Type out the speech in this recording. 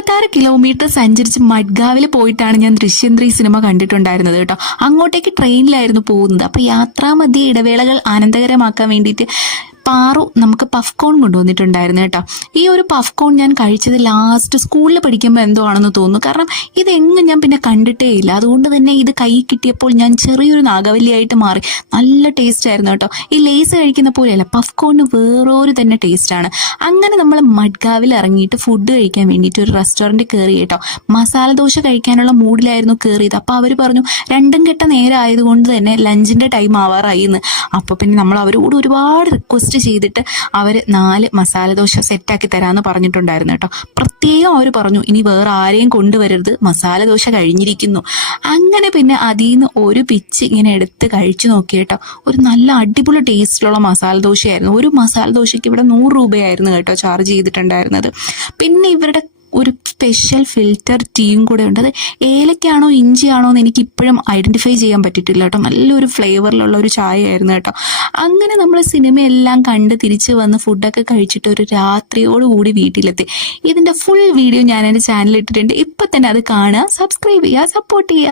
26 kilometre സഞ്ചരിച്ച് മഡ്ഗാവിൽ പോയിട്ടാണ് ഞാൻ ദൃശ്യം 3 സിനിമ കണ്ടിട്ടുണ്ടായിരുന്നത് കേട്ടോ. അങ്ങോട്ടേക്ക് ട്രെയിനിലായിരുന്നു പോകുന്നത്. അപ്പൊ യാത്രാമധ്യേ ഇടവേളകൾ ആനന്ദകരമാക്കാൻ വേണ്ടിയിട്ട് പാറു നമുക്ക് പഫ് കോൺ കൊണ്ടുവന്നിട്ടുണ്ടായിരുന്നു കേട്ടോ. ഈ ഒരു പഫ് കോൺ ഞാൻ കഴിച്ചത് ലാസ്റ്റ് സ്കൂളിൽ പഠിക്കുമ്പോൾ എന്തോ ആണെന്ന് തോന്നുന്നു. കാരണം ഇതെങ്ങും ഞാൻ പിന്നെ കണ്ടിട്ടേ ഇല്ല. അതുകൊണ്ട് തന്നെ ഇത് കൈ കിട്ടിയപ്പോൾ ഞാൻ ചെറിയൊരു നാഗവല്ലിയായിട്ട് മാറി. നല്ല ടേസ്റ്റ് ആയിരുന്നു കേട്ടോ. ഈ ലേസ് കഴിക്കുന്ന പോലെയല്ല, പഫ് കോണിന് വേറൊരു തന്നെ ടേസ്റ്റാണ്. അങ്ങനെ നമ്മൾ മഡ്ഗാവിൽ ഇറങ്ങിയിട്ട് ഫുഡ് കഴിക്കാൻ വേണ്ടിയിട്ട് ഒരു റെസ്റ്റോറൻറ്റ് കയറി കേട്ടോ. മസാല ദോശ കഴിക്കാനുള്ള മൂഡിലായിരുന്നു കയറിയത്. അപ്പോൾ അവർ പറഞ്ഞു 2 കെട്ട നേരം ആയതുകൊണ്ട് തന്നെ ലഞ്ചിൻ്റെ ടൈം ആവാറായി എന്ന്. അപ്പോൾ പിന്നെ നമ്മൾ അവരോട് ഒരുപാട് റിക്വസ്റ്റ് ചെയ്തിട്ട് അവർ 4 മസാല ദോശ സെറ്റാക്കി തരാമെന്ന് പറഞ്ഞിട്ടുണ്ടായിരുന്നു കേട്ടോ. പ്രത്യേകം അവർ പറഞ്ഞു ഇനി വേറെ ആരെയും കൊണ്ടുവരരുത്, മസാല ദോശ കഴിഞ്ഞിരിക്കുന്നു. അങ്ങനെ പിന്നെ അതിൽ നിന്ന് ഒരു പിച്ച് ഇങ്ങനെ എടുത്ത് കഴിച്ചു നോക്കി കേട്ടോ. ഒരു നല്ല അടിപൊളി ടേസ്റ്റിലുള്ള മസാല ദോശയായിരുന്നു. ഒരു മസാല ദോശയ്ക്ക് ഇവിടെ 100 രൂപയായിരുന്നു കേട്ടോ ചാർജ് ചെയ്തിട്ടുണ്ടായിരുന്നത്. പിന്നെ ഇവരുടെ ഒരു സ്പെഷ്യൽ ഫിൽറ്റർ ടീയും കൂടെ ഉണ്ട്. അത് ഏലക്കാണോ ഇഞ്ചിയാണോ എന്ന് എനിക്ക് ഇപ്പോഴും ഐഡന്റിഫൈ ചെയ്യാൻ പറ്റിയിട്ടില്ല കേട്ടോ. നല്ലൊരു ഫ്ലേവറിലുള്ള ഒരു ചായ ആയിരുന്നു കേട്ടോ. അങ്ങനെ നമ്മൾ സിനിമയെല്ലാം കണ്ട് തിരിച്ച് വന്ന് ഫുഡൊക്കെ കഴിച്ചിട്ട് ഒരു രാത്രിയോടുകൂടി വീട്ടിലെത്തി. ഇതിന്റെ ഫുൾ വീഡിയോ ഞാൻ എൻ്റെ ചാനലിൽ ഇട്ടിട്ടുണ്ട്. ഇപ്പൊ തന്നെ അത് കാണുക, സബ്സ്ക്രൈബ് ചെയ്യുക, സപ്പോർട്ട് ചെയ്യുക.